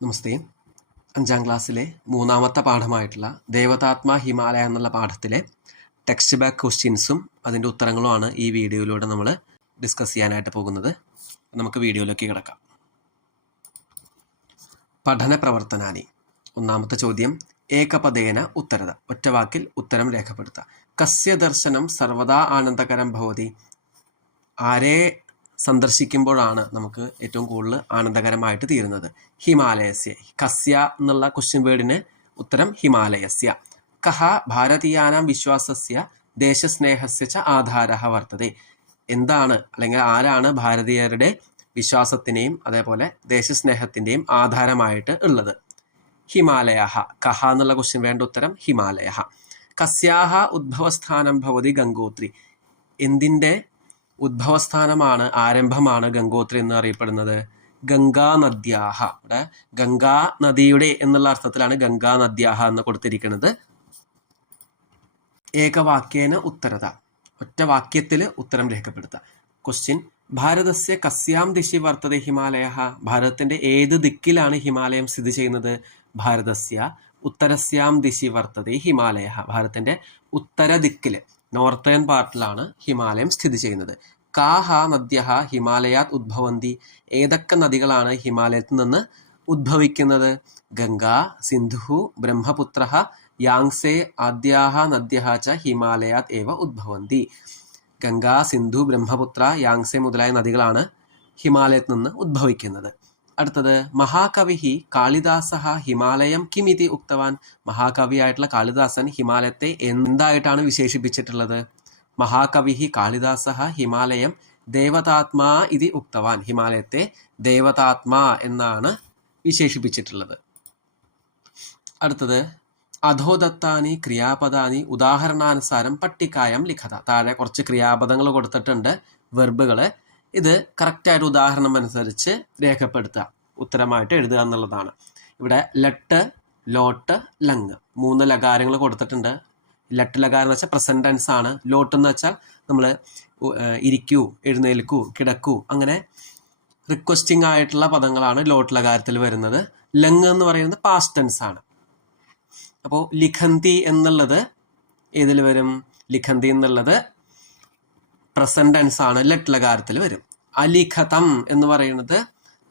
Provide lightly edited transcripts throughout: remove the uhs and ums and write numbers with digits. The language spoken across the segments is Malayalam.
നമസ്തേ. 5ാം ക്ലാസ്സിലെ മൂന്നാമത്തെ പാഠമായിട്ടുള്ള ദേവതാത്മാ ഹിമാലയ എന്നുള്ള പാഠത്തിലെ ടെക്സ്റ്റ് ബാക്ക് ക്വസ്റ്റ്യൻസും അതിൻ്റെ ഉത്തരങ്ങളുമാണ് ഈ വീഡിയോയിലൂടെ നമ്മൾ ഡിസ്കസ് ചെയ്യാനായിട്ട് പോകുന്നത്. നമുക്ക് വീഡിയോയിലേക്ക് കിടക്കാം. പഠന പ്രവർത്തനാനി. ഒന്നാമത്തെ ചോദ്യം, ഏകപദേന ഉത്തരത, ഒറ്റവാക്കിൽ ഉത്തരം രേഖപ്പെടുത്തുക. കസ്യ ദർശനം സർവദാ ആനന്ദകരം ഭവതി, ആരെ സന്ദർശിക്കുമ്പോഴാണ് നമുക്ക് ഏറ്റവും കൂടുതൽ ആനന്ദകരമായിട്ട് തീരുന്നത്? ഹിമാലയസ്യ. കസ്യ എന്നുള്ള ക്വസ്റ്റ്യൻ വേർഡിന് ഉത്തരം ഹിമാലയസ്യ. കഹ ഭാരതീയാനാം വിശ്വാസസ്യ ദേശസ്നേഹസ്യ ച ആധാരഃ വർത്തതെ, എന്താണ് അല്ലെങ്കിൽ ആരാണ് ഭാരതീയരുടെ വിശ്വാസത്തിൻ്റെയും അതേപോലെ ദേശസ്നേഹത്തിൻ്റെയും ആധാരമായിട്ട് ഉള്ളത്? ഹിമാലയ. കഹ എന്നുള്ള ക്വസ്റ്റ്യൻ വേണ്ട ഉത്തരം ഹിമാലയ. കസ്യാഹ ഉദ്ഭവസ്ഥാനം ഭവതി ഗംഗോത്രി, എന്തിൻ്റെ ഉദ്ഭവസ്ഥാനമാണ്, ആരംഭമാണ് ഗംഗോത്രി എന്ന് അറിയപ്പെടുന്നത്? ഗംഗാ നദ്യാഹ. ഇവിടെ ഗംഗാ നദിയുടെ എന്നുള്ള അർത്ഥത്തിലാണ് ഗംഗാ നദ്യാഹ എന്ന് കൊടുത്തിരിക്കുന്നത്. ഏകവാക്യേന ഉത്തരത, ഒറ്റ വാക്യത്തിൽ ഉത്തരം രേഖപ്പെടുത്തുക. ക്വസ്റ്റ്യൻ, ഭാരതസ്യ കസ്യാം ദിശി വർത്തത ഹിമാലയ, ഭാരതത്തിന്റെ ഏത് ദിക്കിലാണ് ഹിമാലയം സ്ഥിതി ചെയ്യുന്നത്? ഭാരതസ്യ ഉത്തരസ്യാം ദിശി വർത്തത ഹിമാലയ, ഭാരതത്തിന്റെ ഉത്തര ദിക്കില് നോർത്തേൺ പാർട്ടിലാണ് ഹിമാലയം സ്ഥിതി ചെയ്യുന്നത്. കാഹ നദ്യ ഹിമാലയാത് ഉദ്ഭവന്തി, ഏതൊക്കെ നദികളാണ് ഹിമാലയത്തിൽ നിന്ന് ഉദ്ഭവിക്കുന്നത്? ഗംഗാ, സിന്ധു, ബ്രഹ്മപുത്ര, യാങ്സേ ആദ്യാഹ നദ്യ ച ഹിമാലയാത് ഏവ ഉദ്ഭവന്തി. ഗംഗാ, സിന്ധു, ബ്രഹ്മപുത്ര, യാങ്സേ മുതലായ നദികളാണ് ഹിമാലയത്തിൽ നിന്ന് ഉദ്ഭവിക്കുന്നത്. അടുത്തത്, മഹാകവി കാളിദാസ ഹിമാലയം കിമിതി ഉക്തവാൻ, മഹാകവിയായിട്ടുള്ള കാളിദാസൻ ഹിമാലയത്തെ എന്തായിട്ടാണ് വിശേഷിപ്പിച്ചിട്ടുള്ളത്? മഹാകവി കാളിദാസ ഹിമാലയം ദേവതാത്മാ ഇതി ഉക്തവാൻ, ഹിമാലയത്തെ ദേവതാത്മാ എന്നാണ് വിശേഷിപ്പിച്ചിട്ടുള്ളത്. അടുത്തത്, അധോദത്താനി ക്രിയാപദാനി ഉദാഹരണാനുസാരം പട്ടികായം ലിഖത, താഴെ കുറച്ച് ക്രിയാപദങ്ങൾ കൊടുത്തിട്ടുണ്ട്, വെർബുകൾ. ഇത് കറക്റ്റായിട്ട് ഉദാഹരണം അനുസരിച്ച് രേഖപ്പെടുത്തുക, ഉത്തരമായിട്ട് എഴുതുക എന്നുള്ളതാണ്. ഇവിടെ ലട്ട്, ലോട്ട്, ലങ് 3 ലകാരങ്ങൾ കൊടുത്തിട്ടുണ്ട്. ലട്ട് ലകാരം എന്ന് വെച്ചാൽ പ്രസന്റ് ടെൻസ് ആണ്. ലോട്ട് എന്ന് വെച്ചാൽ നമ്മൾ ഇരിക്കൂ, എഴുന്നേൽക്കൂ, കിടക്കൂ, അങ്ങനെ റിക്വസ്റ്റിംഗ് ആയിട്ടുള്ള പദങ്ങളാണ് ലോട്ട് ലകാരത്തിൽ വരുന്നത്. ലങ് എന്ന് പറയുന്നത് പാസ്റ്റ് ടെൻസ് ആണ്. അപ്പോൾ ലിഖന്തി എന്നുള്ളത് ഏതിൽ വരും? ലിഖന്തി എന്നുള്ളത് പ്രസന്റ് ടെൻസ് ആണ്, ലട്ട് ലകാരത്തിൽ വരും. അലിഖതം എന്ന് പറയുന്നത്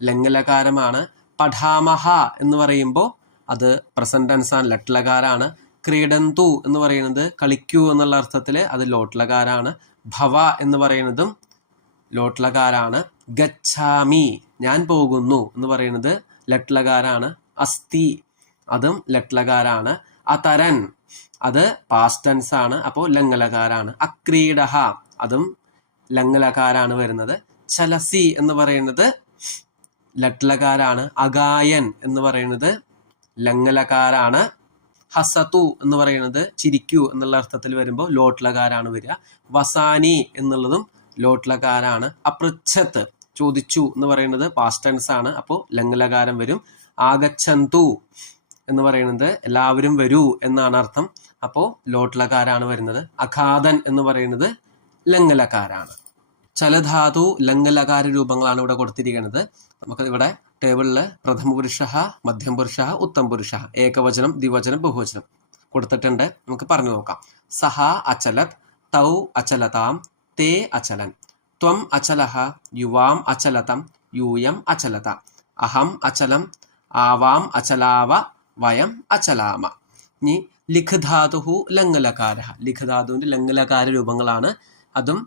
ലങ് ലകാരമാണ്. പഠാമഹ എന്ന് പറയുമ്പോൾ അത് പ്രസന്റ് ടെൻസ് ആണ്, ലട്ട് ലകാരാണ്. ക്രീഡന്തു എന്ന് പറയുന്നത് കളിക്കൂ എന്നുള്ള അർത്ഥത്തിൽ അത് ലോട്ട് ലകാരാണ്. ഭവ എന്ന് പറയുന്നതും ലോട്ട് ലകാരാണ്. ഗച്ഛാമി, ഞാൻ പോകുന്നു എന്ന് പറയുന്നത് ലട്ട് ലകാരാണ്. അസ്തി, അതും ലട്ട് ലകാരാണ്. അതരൻ, അത് പാസ്റ്റ് ടെൻസ് ആണ്, അപ്പോൾ ലങ് ലകാരാണ്. അക്രീഡഹ, അതും ലങ് ലകാരാണ് വരുന്നത്. ചലസി എന്ന് പറയുന്നത് ലട്ട് ലകാരാണ്. അഗായൻ എന്ന് പറയുന്നത് ലങ് ലകാരാണ്. ഹസതു എന്ന് പറയുന്നത് ചിരിക്കൂ എന്നുള്ള അർത്ഥത്തിൽ വരുമ്പോൾ ലോട്ട് ലകാരാണ് വരിക. വസാനി എന്നുള്ളതും ലോട്ട് ലകാരാണ്. അപൃച്ഛത്ത്, ചോദിച്ചു എന്ന് പറയുന്നത് പാസ്റ്റ് ടെൻസ് ആണ്, അപ്പോൾ ലങ് ലകാരം വരും. ആഗച്ഛന്തു എന്ന് പറയുന്നത് എല്ലാവരും വരൂ എന്നാണ് അർത്ഥം, അപ്പോൾ ലോട്ട് ലകാരാണ് വരുന്നത്. അഖാദൻ എന്ന് പറയുന്നത് ലങ് ലകാരാണ്. ചലധാതു ലങ് ലകാര രൂപങ്ങളാണ് ഇവിടെ കൊടുത്തിരിക്കുന്നത്. നമുക്ക് ഇവിടെ ടേബിളിൽ പ്രഥമ പുരുഷ, മധ്യം പുരുഷ, ഉത്തം പുരുഷ, ഏകവചനം, ദ്വിവചനം, ബഹുവചനം കൊടുത്തിട്ടുണ്ട്. നമുക്ക് പറഞ്ഞു നോക്കാം. സഹ അചലത്, തൗ അചലതാം, തേ അചലൻ, ത്വം അചലഃ, യുവാം അചലതം, യൂയം അചലത, അഹം അചലം, ആവാം അചലാവ, വയം അചലാമ. ഇനി ലിഖ് ധാതു ലങ് ലകാര, ലിഖ് ധാതുവിന്റെ ലങ് ലകാര രൂപങ്ങളാണ്. അതും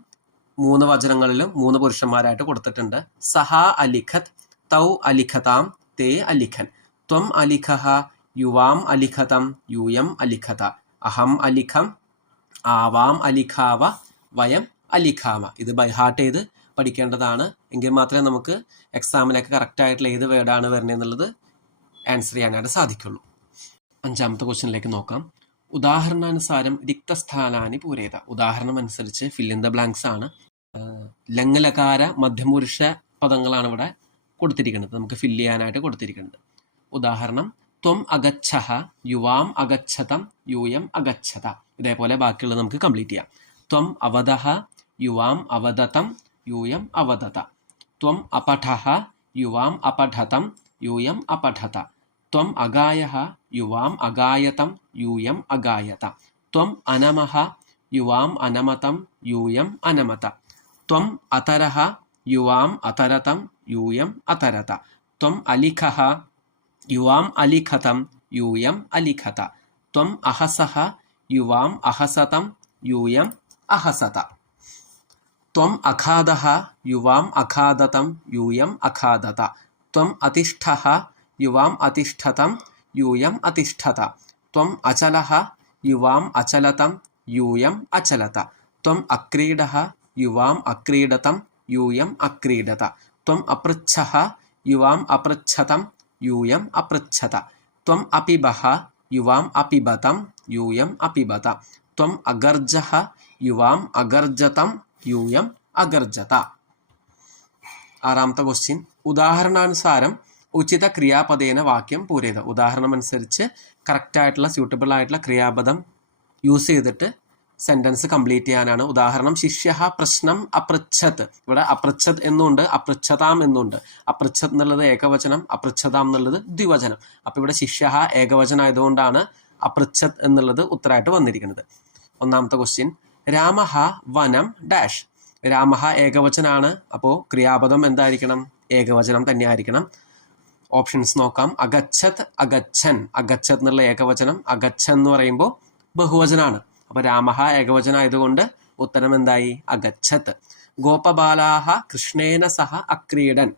3 വചനങ്ങളിലും 3 പുരുഷന്മാരായിട്ട് കൊടുത്തിട്ടുണ്ട്. സഹ അലിഖത്, തൗ അലിഖതാം, തേ അലിഖൻ, ത്വം അലിഖഃ, യുവാം അലിഖതം, യൂയം അലിഖത, അഹം അലിഖം, ആവാം അലിഖാവ, വയം അലിഖാമ. ഇത് ബൈഹാർട്ട് ചെയ്ത് പഠിക്കേണ്ടതാണ്. എങ്കിൽ മാത്രമേ നമുക്ക് എക്സാമിനൊക്കെ കറക്റ്റായിട്ടുള്ള ഏത് വേർഡാണ് വരുന്നത് എന്നുള്ളത് ആൻസർ ചെയ്യാനായിട്ട് സാധിക്കുള്ളൂ. 5ാമത്തെ ക്വസ്റ്റ്യനിലേക്ക് നോക്കാം. ഉദാഹരണാനുസാരം റിക്തസ്ഥാനാനി പൂരേത, ഉദാഹരണം അനുസരിച്ച് ഫിൽ ഇൻ ദ ബ്ലാങ്ക്സ് ആണ്. ലങ് ലകാര മധ്യപുരുഷ പദങ്ങളാണ് ഇവിടെ കൊടുത്തിരിക്കുന്നത്, നമുക്ക് ഫില്ല് ചെയ്യാനായിട്ട് കൊടുത്തിരിക്കുന്നത്. ഉദാഹരണം, ത്വം അഗച്ഛഃ, യുവാം അഗച്ഛതം, യൂയം അഗച്ഛത. ഇതേപോലെ ബാക്കിയുള്ളത് നമുക്ക് കംപ്ലീറ്റ് ചെയ്യാം. ത്വം അവദഃ, യുവാം അവദതം, യൂയം അവദത. ത്വം അപഠഃ, യുവാം അപഠതം, യൂയം അപഠത. ത്വം അഗായഃ യുവാം അഗായതം യൂയം അഗായത. ത്വം അനമഃ യുവാം അനമതം യൂയം അനമത. ത്വം അതരഃ യുവാം അതരതം യൂയം അതരത. ത്വം അലിഖഃ യുവാം അലിഖതം യൂയം അലിഖത. ത്വം അഹസഃ യുവാം അഹസതം യൂയം അഹസത. ത്വം അഖാദഃ യുവാം അഖാദതം യൂയം അഖാദത. ത്വം അതിഷ്ഠഃ യുവാം അതിഷ്ഠതം യൂയം അതിഷ്ഠത. ത്വം അചലഃ യുവാം അചലതം യൂയം അചലത. ത്വം അക്രീഡഃ യുവാം അക്രീഡതം യൂയം അക്രീഡത. ത്വം അപൃച്ഛഃ യുവാം അപൃച്ഛതം യൂയം അപൃച്ഛത. ത്വം അപിബഃ യുവാം അപിബതം യൂയം അപിബത. ത്വം അഗർജഃ യുവാം അഗർജതം യൂയം അഗർജത. ആറാമത്തെ ക്വസ്റ്റ്യൻ, ഉദാഹരണാനുസാരം ഉചിത ക്രിയാപദേന വാക്യം പൂരേത. ഉദാഹരണം അനുസരിച്ച് കറക്റ്റായിട്ടുള്ള സ്യൂട്ടബിൾ ആയിട്ടുള്ള ക്രിയാപദം യൂസ് ചെയ്തിട്ട് സെൻറ്റൻസ് കംപ്ലീറ്റ് ചെയ്യാനാണ്. ഉദാഹരണം, ശിഷ്യഃ പ്രശ്നം അപൃച്ഛത്. ഇവിടെ അപൃച്ഛത് എന്നുണ്ട്, അപൃച്ഛതാം എന്നുണ്ട്. അപൃച്ഛത് എന്നുള്ളത് ഏകവചനം, അപൃച്ഛതാം എന്നുള്ളത് ദ്വിവചനം. അപ്പോൾ ഇവിടെ ശിഷ്യഃ ഏകവചനം ആയതുകൊണ്ടാണ് അപൃച്ഛത് എന്നുള്ളത് ഉത്തരമായിട്ട് വന്നിരിക്കുന്നത്. ഒന്നാമത്തെ ക്വസ്റ്റ്യൻ, രാമഃ വനം ഡാഷ്. രാമഃ ഏകവചനാണ്, അപ്പോൾ ക്രിയാപദം എന്തായിരിക്കണം? ഏകവചനം തന്നെയായിരിക്കണം. ഓപ്ഷൻസ് നോക്കാം. അഗച്ഛത്, അഗച്ഛൻ. അഗച്ഛത് എന്നുള്ള ഏകവചനം, അഗച്ഛൻ എന്ന് പറയുമ്പോൾ ബഹുവചനാണ്. അപ്പോൾ രാമഃ ഏകവചനം ആയതുകൊണ്ട് ഉത്തരം എന്തായി? അഗച്ഛത്. ഗോപബാലാഹ കൃഷ്ണേന സഹ അക്രീഡൻ.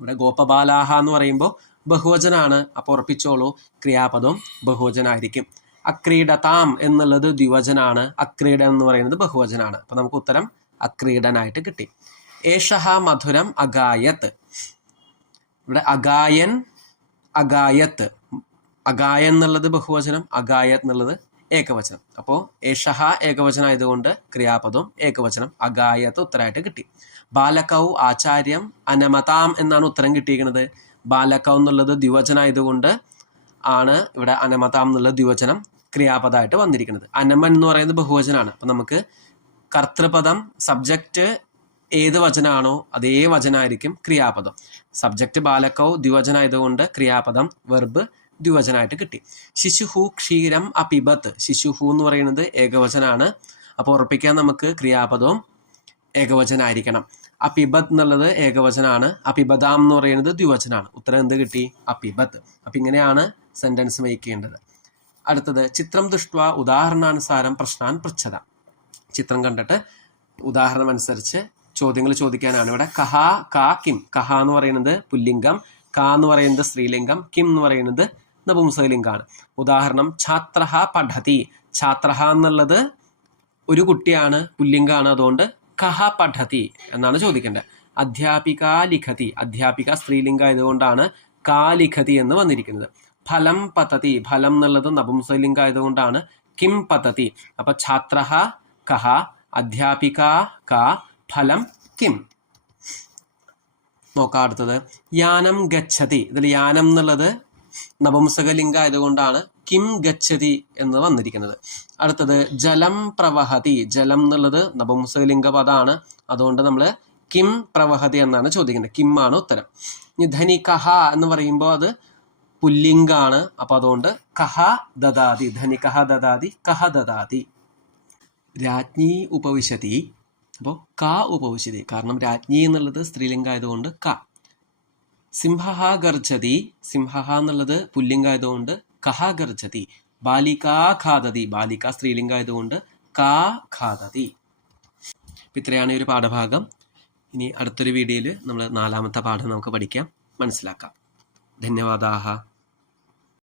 ഇവിടെ ഗോപബാലാഹ എന്ന് പറയുമ്പോൾ ബഹുവചനാണ്, അപ്പോൾ ഉറപ്പിച്ചോളൂ ക്രിയാപദവും ബഹുവചനായിരിക്കും. അക്രീഡതാം എന്നുള്ളത് ദ്വിവചനാണ്, അക്രീഡൻ എന്ന് പറയുന്നത് ബഹുവചനാണ്. അപ്പോൾ നമുക്ക് ഉത്തരം അക്രീഡനായിട്ട് കിട്ടി. ഏഷഃ മധുരം അഗായത്. ഇവിടെ അഗായൻ, അഗായത്ത്. അഗായൻ എന്നുള്ളത് ബഹുവചനം, അഗായത് എന്നുള്ളത് ഏകവചനം. അപ്പോൾ ഏഷഃ ഏകവചനം ആയതുകൊണ്ട് ക്രിയാപദവും ഏകവചനം, അഗായത്ത് ഉത്തരമായിട്ട് കിട്ടി. ബാലകൗ ആചാര്യം അനമതാം എന്നാണ് ഉത്തരം കിട്ടിയിരിക്കുന്നത്. ബാലകൗ എന്നുള്ളത് ദ്വിവചനം ആയതുകൊണ്ട് ആണ് ഇവിടെ അനമതാം എന്നുള്ള ദ്വിവചനം ക്രിയാപദമായിട്ട് വന്നിരിക്കുന്നത്. അനമൻ എന്ന് പറയുന്നത് ബഹുവചനാണ്. അപ്പം നമുക്ക് കർത്തൃപദം സബ്ജക്റ്റ് ഏത് വചനാണോ അതേ വചനമായിരിക്കും ക്രിയാപദം. സബ്ജക്റ്റ് ബാലകൗ ദ്വിവചനം ആയതുകൊണ്ട് ക്രിയാപദം വെർബ് ദ്വിവചനമായിട്ട് കിട്ടി. ശിശുഹു ക്ഷീരം അപിബത്ത്. ശിശുഹു എന്ന് പറയുന്നത് ഏകവചനാണ്, അപ്പോൾ ഉറപ്പിക്കാൻ നമുക്ക് ക്രിയാപദവും ഏകവചനായിരിക്കണം. അപിബത്ത് എന്നുള്ളത് ഏകവചനാണ്, അപിബതാം എന്ന് പറയുന്നത് ദ്വിവചനാണ്. ഉത്തരം എന്ത് കിട്ടി? അപിബത്ത്. അപ്പം ഇങ്ങനെയാണ് സെൻറ്റൻസ് മേക്ക് ചെയ്യേണ്ടത്. അടുത്തത്, ചിത്രം ദൃഷ്ട്വാ ഉദാഹരണാനുസാരം പ്രശ്നാൻ പൃച്ഛത. ചിത്രം കണ്ടിട്ട് ഉദാഹരണം അനുസരിച്ച് ചോദ്യങ്ങൾ ചോദിക്കാനാണ്. ഇവിടെ കഹ, കാ, കിം. കഹ എന്ന് പറയുന്നത് പുല്ലിംഗം, കാ എന്ന് പറയുന്നത് സ്ത്രീലിംഗം, കിം എന്ന് പറയുന്നത് നപുംസകലിംഗമാണ്. ഉദാഹരണം, ഛാത്രഃ പഠതി. ഛാത്രഃ എന്നുള്ളത് ഒരു കുട്ടിയാണ്, പുല്ലിംഗമാണ്, അതുകൊണ്ട് കഹ പഠതി എന്നാണ് ചോദിക്കേണ്ടത്. അധ്യാപിക ലിഖതി. അധ്യാപിക സ്ത്രീലിംഗം ആയതുകൊണ്ടാണ് കാ ലിഖതി എന്ന് വന്നിരിക്കുന്നത്. ഫലം പതതി. ഫലം എന്നുള്ളത് നപുംസകലിംഗം ആയതുകൊണ്ടാണ് കിം പതതി. അപ്പൊ ഛാത്രഃ കഹ, അധ്യാപിക കാ, ഫലം കിം. നോക്കാം അടുത്തത്, യാനം ഗച്ഛതി. ഇതിൽ യാനം എന്നുള്ളത് നപുംസകലിംഗ ആയതുകൊണ്ടാണ് കിം ഗച്ഛതി എന്ന് വന്നിരിക്കുന്നത്. അടുത്തത്, ജലം പ്രവഹതി. ജലം എന്നുള്ളത് നപുംസകലിംഗ പദമാണ്, അതുകൊണ്ട് നമ്മൾ കിം പ്രവഹതി എന്നാണ് ചോദിക്കുന്നത്. കിം ആണ് ഉത്തരം. ഇനി ധനികഹ എന്ന് പറയുമ്പോൾ അത് പുല്ലിംഗാണ്, അപ്പോൾ അതുകൊണ്ട് കഹ ദദാതി. ധനികഹ ദദാതി, കഹ ദദാതി. രാജ്ഞി ഉപവിശതി. അപ്പോൾ ക ഉപവിശതി, കാരണം രാജ്ഞി എന്നുള്ളത് സ്ത്രീലിംഗ ആയതുകൊണ്ട് ക. സിംഹ ഗർജതി. സിംഹ എന്നുള്ളത് പുല്ലിംഗ ആയതുകൊണ്ട് കഹ ഗർജതി. ബാലിക ഖാദതി. ബാലിക സ്ത്രീലിംഗ ആയതുകൊണ്ട് കാ ഖാദതി. ഇത്രയാണ് ഈ ഒരു പാഠഭാഗം. ഇനി അടുത്തൊരു വീഡിയോയിൽ നമ്മൾ 4ാമത്തെ പാഠം നമുക്ക് പഠിക്കാം, മനസ്സിലാക്കാം. ധന്യവാദാഹ.